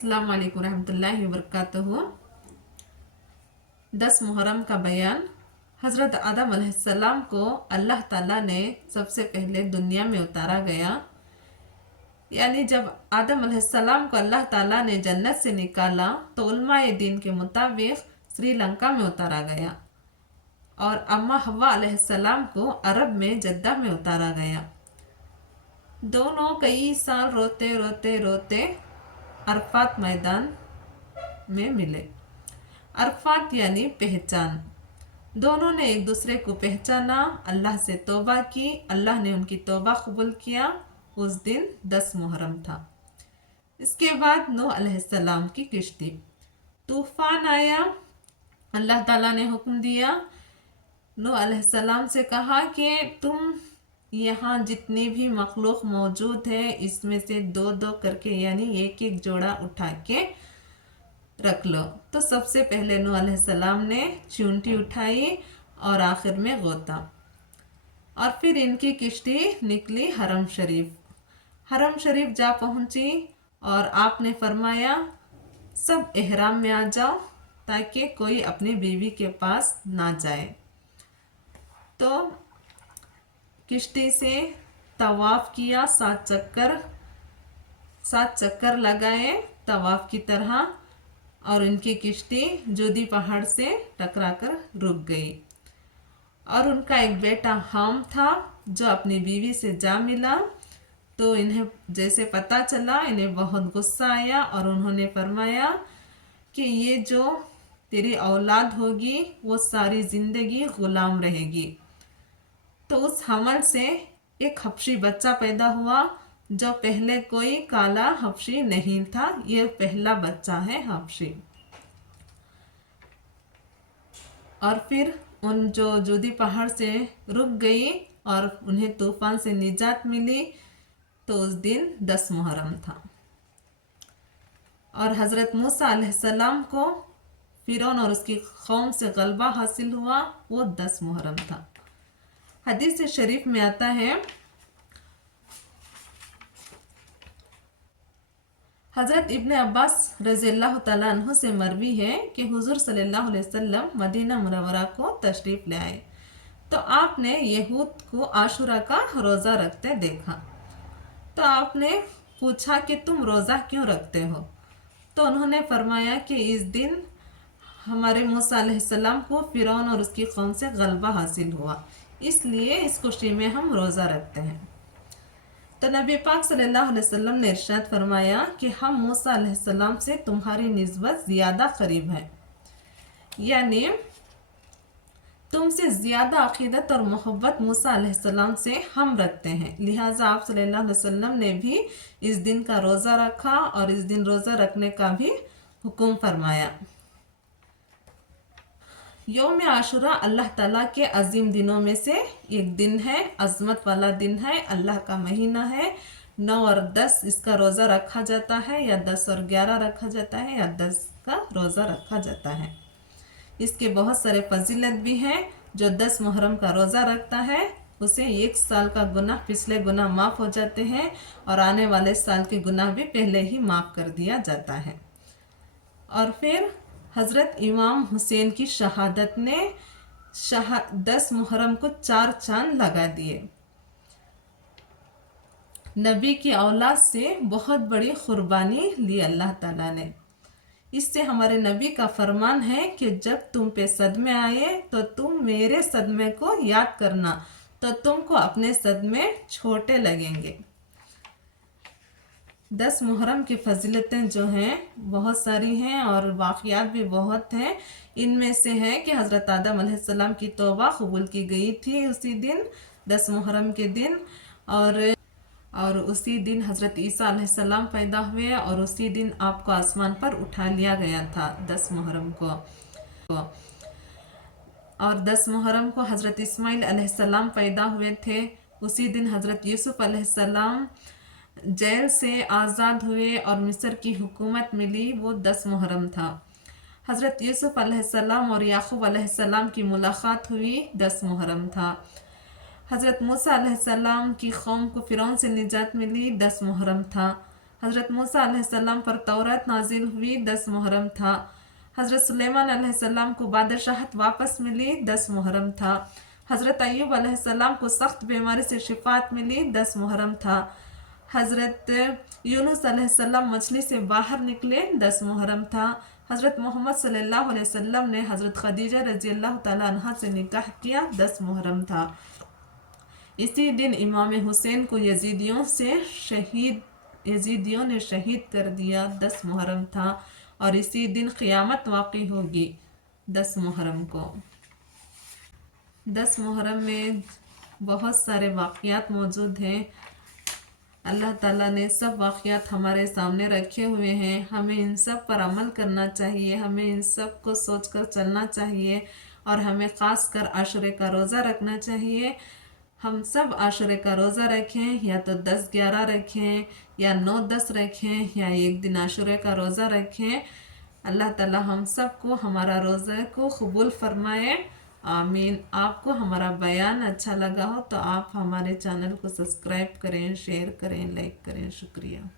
अस्सलाम वालेकुम रहमतुल्लाहि वबरकातुहू। 10 मुहर्रम का बयान। हज़रत आदम अलैहिस्सलाम को अल्लाह ताला ने सबसे पहले दुनिया में उतारा गया, यानी जब आदम अलैहिस्सलाम को अल्लाह ताला ने जन्नत से निकाला तो उलमाए दीन के मुताबिक श्रीलंका में उतारा गया और अम्मा हव्वा अलैहिस्सलाम को अरब में जद्दा में उतारा गया। दोनों कई साल रोते रोते रोते अरफात मैदान में मिले। अरफात यानी पहचान। दोनों ने एक दूसरे को पहचाना, अल्लाह से तौबा की, अल्लाह ने उनकी तौबा कबूल किया। उस दिन 10 मुहर्रम था। इसके बाद नूह अलैहिस्सलाम की किश्ती, तूफान आया। अल्लाह ताला ने हुक्म दिया, नूह अलैहिस्सलाम से कहा कि तुम यहाँ जितनी भी मखलूक मौजूद है इसमें से दो दो करके यानी एक एक जोड़ा उठा के रख लो। तो सबसे पहले नूह अलैहिस्सलाम ने चूंटी उठाई और आखिर में गोता, और फिर इनकी किश्ती निकली हरम शरीफ। हरम शरीफ जा पहुंची और आपने फरमाया सब एहराम में आ जाओ ताकि कोई अपनी बीवी के पास ना जाए। तो किश्ती से तवाफ किया, 7 चक्कर लगाए तवाफ की तरह, और इनकी किश्ती जोदी पहाड़ से टकराकर रुक गई। और उनका एक बेटा हाम था जो अपनी बीवी से जा मिला, तो इन्हें जैसे पता चला इन्हें बहुत गुस्सा आया और उन्होंने फरमाया कि ये जो तेरी औलाद होगी वो सारी ज़िंदगी ग़ुलाम रहेगी। तो उस हमल से एक हबशी बच्चा पैदा हुआ जो पहले कोई काला हबशी नहीं था, ये पहला बच्चा है हबशी। और फिर उन जो जोदी पहाड़ से रुक गई और उन्हें तूफान से निजात मिली, तो उस दिन 10 मुहर्रम था। और हज़रत मूसा अलैहिस्सलाम को फिरौन और उसकी कौम से गलबा हासिल हुआ, वो 10 मुहर्रम था। हदीस शरीफ में आता है, हज़रत इब्न अब्बास रज़ियल्लाहु तआला अन्हु से मरवी है कि हुज़ूर सल्लल्लाहु अलैहि वसल्लम मदीना मुनव्वरा को तशरीफ़ ले आए तो आपने यहूद को आशुरा का रोज़ा रखते देखा। तो आपने पूछा कि तुम रोज़ा क्यों रखते हो? तो उन्होंने फरमाया कि इस दिन हमारे मूसा अलैहिस्सलाम को फिरौन और उसकी कौम से गलबा हासिल हुआ, इसलिए इस खुशी में हम रोज़ा रखते हैं। तो नबी पाक सल्लल्लाहु अलैहि वसल्लम ने इरशाद फरमाया कि हम मूसा अलैहिस्सलाम से तुम्हारी निस्बत ज़्यादा करीब हैं, यानी तुमसे ज़्यादा अक़ीदत और मोहब्बत मूसा अलैहिस्सलाम से हम रखते हैं। लिहाजा आप सल्लल्लाहु अलैहि वसल्लम ने भी इस दिन का रोज़ा रखा और इस दिन रोज़ा रखने का भी हुक्म फरमाया। यौम आशुरा अल्लाह ताला के अजीम दिनों में से एक दिन है, अज़मत वाला दिन है, अल्लाह का महीना है। 9 और 10 इसका रोज़ा रखा जाता है, या 10 और 11 रखा जाता है, या 10 का रोज़ा रखा जाता है। इसके बहुत सारे फजीलत भी हैं। जो 10 मुहर्रम का रोज़ा रखता है उसे 1 साल का गुनाह, पिछले गुनाह माफ़ हो जाते हैं और आने वाले साल के गुनाह भी पहले ही माफ़ कर दिया जाता है। और फिर हज़रत इमाम हुसैन की शहादत ने 10 मुहर्रम को 4 चांद लगा दिए। नबी की औलाद से बहुत बड़ी कुर्बानी ली अल्लाह ताला ने। इससे हमारे नबी का फरमान है कि जब तुम पे सदमे आए तो तुम मेरे सदमे को याद करना, तो तुमको अपने सदमे छोटे लगेंगे। 10 मुहर्रम की फजीलतें जो हैं बहुत सारी हैं और वाक़यात भी बहुत हैं। इनमें से है कि हज़रत आदम अलैहिस्सलाम की तौबा कबूल की गई थी उसी दिन 10 मुहर्रम के दिन, और उसी दिन हज़रत ईसा अलैहिस्सलाम पैदा हुए और उसी दिन आपको आसमान पर उठा लिया गया था 10 मुहर्रम को। और 10 मुहर्रम को हज़रत इस्माइल अलैहिस्सलाम पैदा हुए थे। उसी दिन हज़रत यूसुफ अलैहिस्सलाम जेल से आज़ाद हुए और मिस्र की हुकूमत मिली, वो 10 मुहर्रम था। हज़रत यूसुफ अलैहिस्सलाम और याकूब अलैहिस्सलाम की मुलाकात हुई, 10 मुहर्रम था। हज़रत मूसा अलैहिस्सलाम की कौम को फ़िरौन से निजात मिली, 10 मुहर्रम था। हज़रत मूसा अलैहिस्सलाम पर तौरात नाजिल हुई 10 मुहर्रम था। हज़रत सुलेमान अलैहिस्सलाम को बादशाहत वापस मिली 10 मुहर्रम था। हज़रत अय्यूब अलैहिस्सलाम को सख्त बीमारी से शिफात मिली 10 मुहर्रम था। हज़रत यूनुस अलैहिस्सलाम मछली से बाहर निकले 10 मुहर्रम था। हज़रत मोहम्मद सल्लल्लाहु अलैहि वसल्लम ने हज़रत खदीजा रज़ी अल्लाह तआला अन्हा से निकाह किया 10 मुहर्रम था। इसी दिन इमाम हुसैन को यजीदियों ने शहीद कर दिया 10 मुहर्रम था। और इसी दिन क़ियामत वाक़ई होगी 10 मुहर्रम को। 10 मुहर्रम में बहुत सारे वाक़यात मौजूद हैं। अल्लाह ताला ने सब वाक़यात हमारे सामने रखे हुए हैं। हमें इन सब पर अमल करना चाहिए, हमें इन सब को सोचकर चलना चाहिए और हमें ख़ास कर आशुरे का रोज़ा रखना चाहिए। हम सब आशुरे का रोज़ा रखें, या तो 10-11 रखें या 9-10 रखें या एक दिन आशुरे का रोज़ा रखें। अल्लाह ताला हम सबको हमारा रोज़े को कबूल फरमाए, आमीन। आपको हमारा बयान अच्छा लगा हो तो आप हमारे चैनल को सब्सक्राइब करें, शेयर करें, लाइक करें। शुक्रिया।